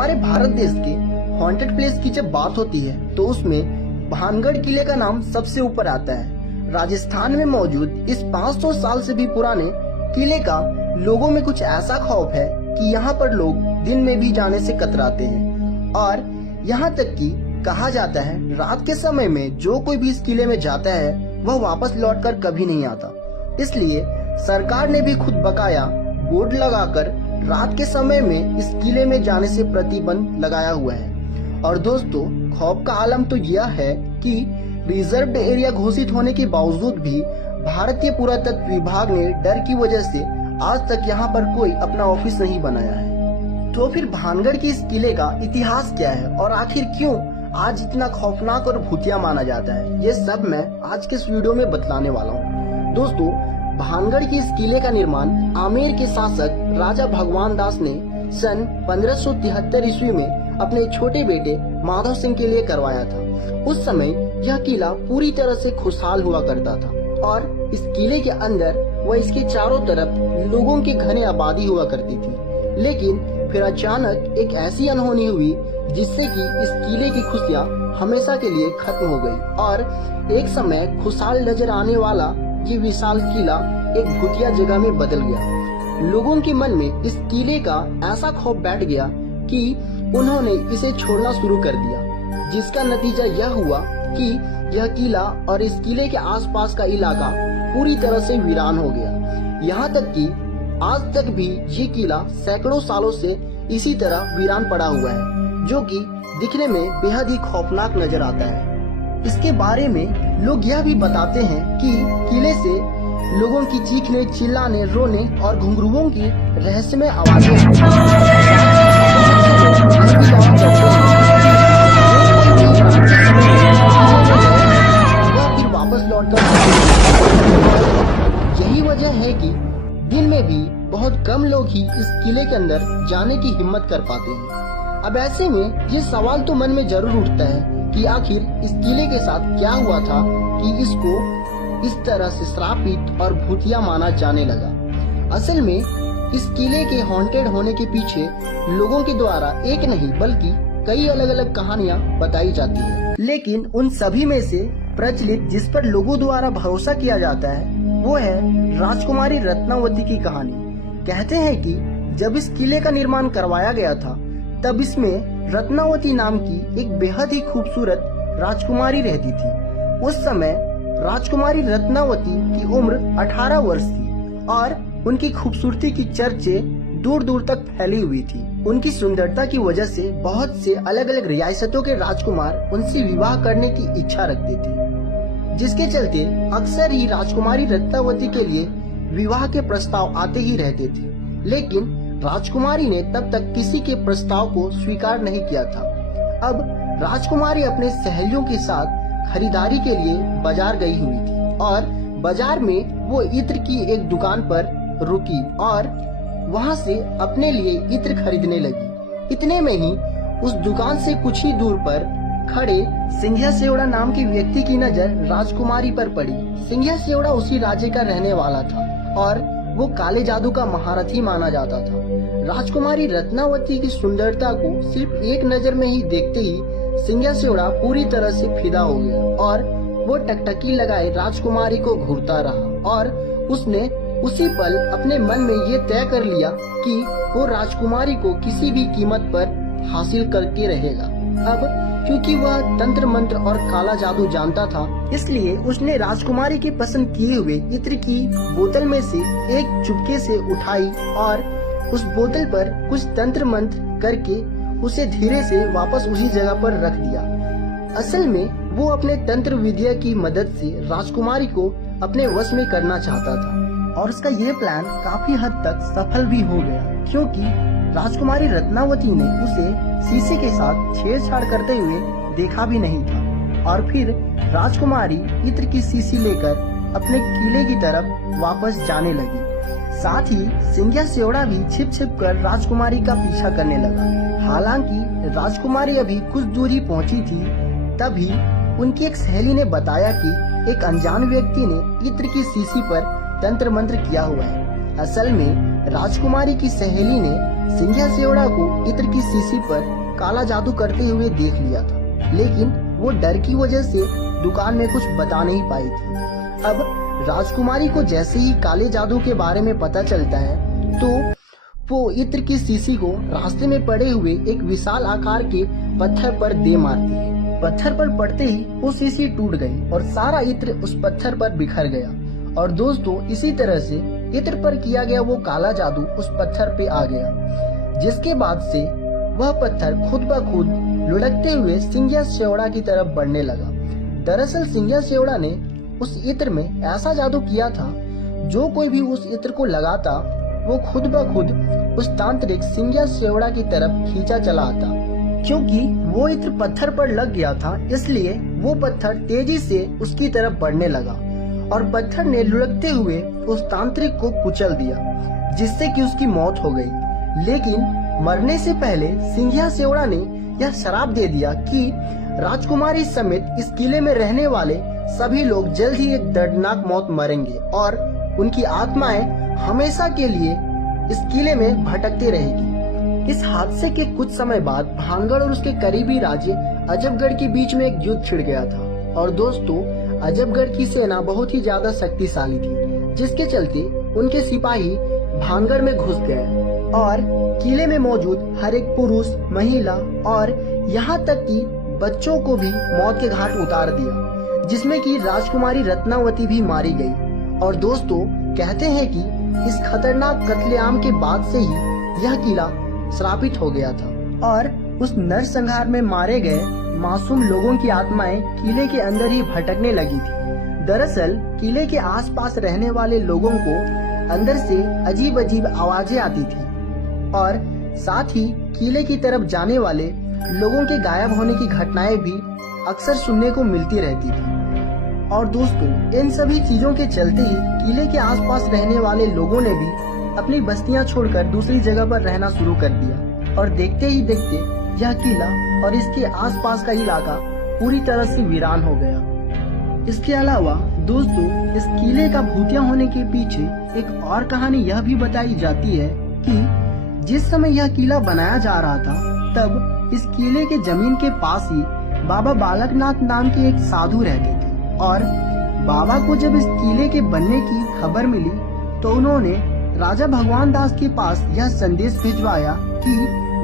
हमारे भारत देश के हॉन्टेड प्लेस की जब बात होती है तो उसमें भानगढ़ किले का नाम सबसे ऊपर आता है। राजस्थान में मौजूद इस 500 साल से भी पुराने किले का लोगों में कुछ ऐसा खौफ है कि यहाँ पर लोग दिन में भी जाने से कतराते हैं और यहाँ तक कि कहा जाता है रात के समय में जो कोई भी इस किले में जाता है वह वापस लौटकर कभी नहीं आता। इसलिए सरकार ने भी खुद बकाया बोर्ड लगाकर रात के समय में इस किले में जाने से प्रतिबंध लगाया हुआ है। और दोस्तों, खौफ का आलम तो यह है कि रिजर्व्ड एरिया घोषित होने के बावजूद भी भारतीय पुरातत्व विभाग ने डर की वजह से आज तक यहाँ पर कोई अपना ऑफिस नहीं बनाया है। तो फिर भानगढ़ के इस किले का इतिहास क्या है और आखिर क्यों आज इतना खौफनाक और भूतिया माना जाता है, ये सब मैं आज के इस वीडियो में बतलाने वाला हूँ। दोस्तों, भानगढ़ के इस किले का निर्माण आमेर के शासक राजा भगवान दास ने सन 1573 ईस्वी में अपने छोटे बेटे माधव सिंह के लिए करवाया था। उस समय यह किला पूरी तरह से खुशहाल हुआ करता था और इस किले के अंदर व इसके चारों तरफ लोगों की घने आबादी हुआ करती थी। लेकिन फिर अचानक एक ऐसी अनहोनी हुई जिससे कि इस किले की खुशियाँ हमेशा के लिए खत्म हो गई और एक समय खुशहाल नजर आने वाला ये विशाल किला एक भूतिया जगह में बदल गया। लोगों के मन में इस किले का ऐसा खौफ बैठ गया कि उन्होंने इसे छोड़ना शुरू कर दिया, जिसका नतीजा यह हुआ कि यह किला और इस किले के आसपास का इलाका पूरी तरह से वीरान हो गया। यहाँ तक कि आज तक भी ये किला सैकड़ों सालों से इसी तरह वीरान पड़ा हुआ है, जो कि दिखने में बेहद ही खौफनाक नजर आता है। इसके बारे में लोग यह भी बताते हैं कि किले से लोगों की चीखने, चिल्लाने, रोने और घुंघरुओं की रहस्यमय आवाजें फिर वापस लौटकर। यही वजह है कि दिन में भी बहुत कम लोग ही इस किले के अंदर जाने की हिम्मत कर पाते हैं। अब ऐसे में ये सवाल तो मन में जरूर उठता है कि आखिर इस किले के साथ क्या हुआ था कि इसको इस तरह से श्रापित और भूतिया माना जाने लगा। असल में इस किले के हॉन्टेड होने के पीछे लोगों के द्वारा एक नहीं बल्कि कई अलग अलग कहानियां बताई जाती है। लेकिन उन सभी में से प्रचलित जिस पर लोगों द्वारा भरोसा किया जाता है वो है राजकुमारी रत्नावती की कहानी। कहते हैं कि जब इस किले का निर्माण करवाया गया था तब इसमें रत्नावती नाम की एक बेहद ही खूबसूरत राजकुमारी रहती थी। उस समय राजकुमारी रत्नावती की उम्र 18 वर्ष थी और उनकी खूबसूरती की चर्चे दूर दूर तक फैली हुई थी। उनकी सुंदरता की वजह से बहुत से अलग अलग रियासतों के राजकुमार उनसे विवाह करने की इच्छा रखते थे, जिसके चलते अक्सर ही राजकुमारी रत्नावती के लिए विवाह के प्रस्ताव आते ही रहते थे। लेकिन राजकुमारी ने तब तक किसी के प्रस्ताव को स्वीकार नहीं किया था। अब राजकुमारी अपने सहेलियों के साथ खरीदारी के लिए बाजार गई हुई थी और बाजार में वो इत्र की एक दुकान पर रुकी और वहाँ से अपने लिए इत्र खरीदने लगी। इतने में ही उस दुकान से कुछ ही दूर पर खड़े सिंघिया सेवड़ा नाम के व्यक्ति की नजर राजकुमारी पर पड़ी। सिंघिया सेवड़ा उसी राज्य का रहने वाला था और वो काले जादू का महारथी माना जाता था। राजकुमारी रत्नावती की सुंदरता को सिर्फ एक नजर में ही देखते ही सिंघिया सेवड़ा पूरी तरह से फिदा हो गया और वो टकटकी लगाए राजकुमारी को घूरता रहा और उसने उसी पल अपने मन में ये तय कर लिया कि वो राजकुमारी को किसी भी कीमत पर हासिल करके रहेगा। अब क्योंकि वह तंत्र मंत्र और काला जादू जानता था, इसलिए उसने राजकुमारी के पसंद किए हुए इत्र की बोतल में से एक चुपके से उठाई और उस बोतल पर कुछ तंत्र मंत्र करके उसे धीरे से वापस उसी जगह पर रख दिया। असल में वो अपने तंत्र विद्या की मदद से राजकुमारी को अपने वश में करना चाहता था और उसका ये प्लान काफी हद तक सफल भी हो गया, क्योंकि राजकुमारी रत्नावती ने उसे शीशे के साथ छेड़छाड़ करते हुए देखा भी नहीं था और फिर राजकुमारी इत्र की शीशी लेकर अपने किले की तरफ वापस जाने लगी। साथ ही सिंघिया सेवड़ा भी छिप छिप कर राजकुमारी का पीछा करने लगा। हालांकि राजकुमारी अभी कुछ दूरी पहुंची थी, तभी उनकी एक सहेली ने बताया कि एक अनजान व्यक्ति ने इत्र की शीशी पर तंत्र मंत्र किया हुआ है। असल में राजकुमारी की सहेली ने सिंघिया सेवड़ा को इत्र की शीशी पर काला जादू करते हुए देख लिया था, लेकिन वो डर की वजह से दुकान में कुछ बता नहीं पाई थी। अब राजकुमारी को जैसे ही काले जादू के बारे में पता चलता है तो वो इत्र की शीशी को रास्ते में पड़े हुए एक विशाल आकार के पत्थर पर दे मारती है। पत्थर पर पड़ते ही वो शीशी टूट गई और सारा इत्र उस पत्थर पर बिखर गया। और दोस्तों, इसी तरह से इत्र पर किया गया वो काला जादू उस पत्थर पे आ गया, जिसके बाद से वह पत्थर खुद ब खुद लुढ़कते हुए सिंघिया सेवड़ा की तरफ बढ़ने लगा। दरअसल सिंघिया सेवड़ा ने उस इत्र में ऐसा जादू किया था, जो कोई भी उस इत्र को लगाता वो खुद ब खुद उस तांत्रिक सिंघिया सेवड़ा की तरफ खींचा चला आता। क्योंकि वो इत्र पत्थर पर लग गया था, इसलिए वो पत्थर तेजी से उसकी तरफ बढ़ने लगा और पत्थर ने लुढ़कते हुए उस तांत्रिक को कुचल दिया, जिससे कि उसकी मौत हो गई। लेकिन मरने से पहले सिंघिया सेवड़ा ने यह श्राप दे दिया कि राजकुमारी समेत इस किले में रहने वाले सभी लोग जल्द ही एक दर्दनाक मौत मरेंगे और उनकी आत्माएं हमेशा के लिए इस किले में भटकती रहेगी। इस हादसे के कुछ समय बाद भानगढ़ और उसके करीबी राज्य अजबगढ़ के बीच में एक युद्ध छिड़ गया था। और दोस्तों, अजबगढ़ की सेना बहुत ही ज्यादा शक्तिशाली थी, जिसके चलते उनके सिपाही भानगढ़ में घुस गए और किले में मौजूद हर एक पुरुष, महिला और यहाँ तक कि बच्चों को भी मौत के घाट उतार दिया, जिसमें कि राजकुमारी रत्नावती भी मारी गई। और दोस्तों, कहते हैं कि इस खतरनाक कत्लेआम के बाद से ही यह किला श्रापित हो गया था और उस नरसंहार में मारे गए मासूम लोगों की आत्माएं किले के अंदर ही भटकने लगी थी। दरअसल किले के आसपास रहने वाले लोगों को अंदर से अजीब अजीब आवाजें आती थी और साथ ही किले की तरफ जाने वाले लोगों के गायब होने की घटनाएं भी अक्सर सुनने को मिलती रहती थी। और दोस्तों, इन सभी चीजों के चलते ही किले के आसपास रहने वाले लोगों ने भी अपनी बस्तियां छोड़कर दूसरी जगह पर रहना शुरू कर दिया और देखते ही देखते यह किला और इसके आसपास का इलाका पूरी तरह से वीरान हो गया। इसके अलावा दोस्तों, इस किले का भूतिया होने के पीछे एक और कहानी यह भी बताई जाती है कि जिस समय यह किला बनाया जा रहा था, तब इस किले के जमीन के पास ही बाबा बालकनाथ नाम के एक साधु रहते थे। और बाबा को जब इस किले के बनने की खबर मिली तो उन्होंने राजा भगवान दास के पास यह संदेश भिजवाया कि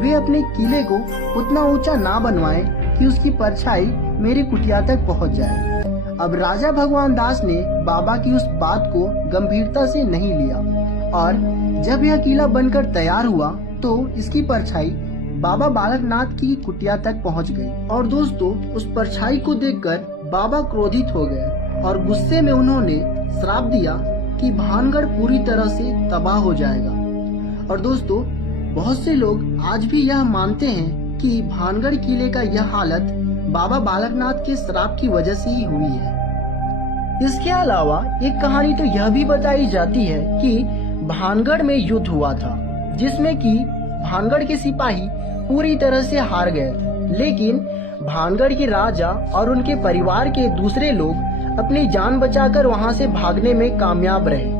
वे अपने किले को उतना ऊंचा ना बनवाएं कि उसकी परछाई मेरी कुटिया तक पहुंच जाए। अब राजा भगवान दास ने बाबा की उस बात को गंभीरता से नहीं लिया और जब यह किला बनकर तैयार हुआ तो इसकी परछाई बाबा बालकनाथ की कुटिया तक पहुंच गई। और दोस्तों, उस परछाई को देखकर बाबा क्रोधित हो गए और गुस्से में उन्होंने श्राप दिया कि भानगढ़ पूरी तरह से तबाह हो जाएगा। और दोस्तों, बहुत से लोग आज भी यह मानते हैं कि भानगढ़ किले का यह हालत बाबा बालकनाथ के श्राप की वजह से ही हुई है। इसके अलावा एक कहानी तो यह भी बताई जाती है कि भानगढ़ में युद्ध हुआ था, जिसमें कि भानगढ़ के सिपाही पूरी तरह से हार गए, लेकिन भानगढ़ के राजा और उनके परिवार के दूसरे लोग अपनी जान बचाकर वहां से भागने में कामयाब रहे।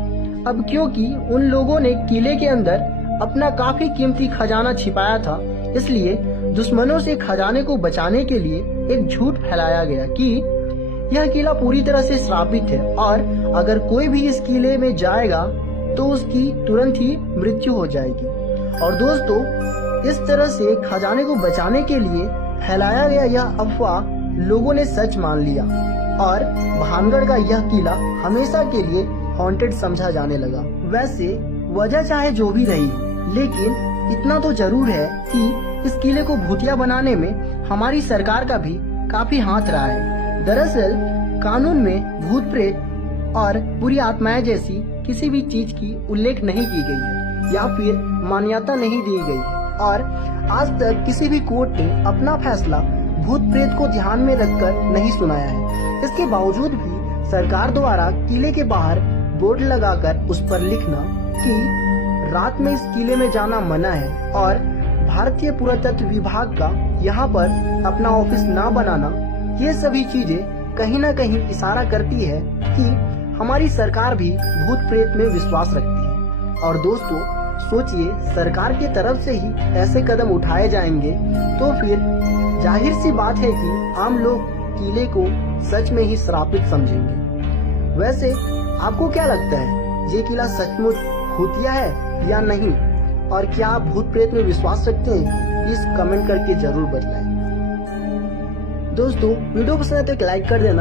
अब क्योंकि उन लोगों ने किले के अंदर अपना काफी कीमती खजाना छिपाया था, इसलिए दुश्मनों से खजाने को बचाने के लिए एक झूठ फैलाया गया कि यह किला पूरी तरह से श्रापित है और अगर कोई भी इस किले में जाएगा तो उसकी तुरंत ही मृत्यु हो जाएगी। और दोस्तों, इस तरह से खजाने को बचाने के लिए फैलाया गया यह अफवाह लोगों ने सच मान लिया और भानगढ़ का यह किला हमेशा के लिए हॉन्टेड समझा जाने लगा। वैसे वजह चाहे जो भी रही, लेकिन इतना तो जरूर है कि इस किले को भूतिया बनाने में हमारी सरकार का भी काफी हाथ रहा है। दरअसल कानून में भूत प्रेत और बुरी आत्माएं जैसी किसी भी चीज की उल्लेख नहीं की गई है या फिर मान्यता नहीं दी गई है और आज तक किसी भी कोर्ट ने अपना फैसला भूत प्रेत को ध्यान में रखकर नहीं सुनाया है। इसके बावजूद भी सरकार द्वारा किले के बाहर बोर्ड लगाकर उस पर लिखना कि रात में इस किले में जाना मना है और भारतीय पुरातत्व विभाग का यहाँ पर अपना ऑफिस ना बनाना, ये सभी चीजें कहीं न कहीं इशारा करती है कि हमारी सरकार भी भूत प्रेत में विश्वास रखती है। और दोस्तों, सोचिए, सरकार की तरफ से ही ऐसे कदम उठाए जाएंगे तो फिर जाहिर सी बात है कि आम लोग किले को सच में ही श्रापित समझेंगे। वैसे आपको क्या लगता है, ये किला सचमुच भूतिया है या नहीं, और क्या आप भूत प्रेत में विश्वास रखते हैं? प्लीज कमेंट करके जरूर बताएं। दोस्तों, वीडियो पसंद है तो एक लाइक कर देना।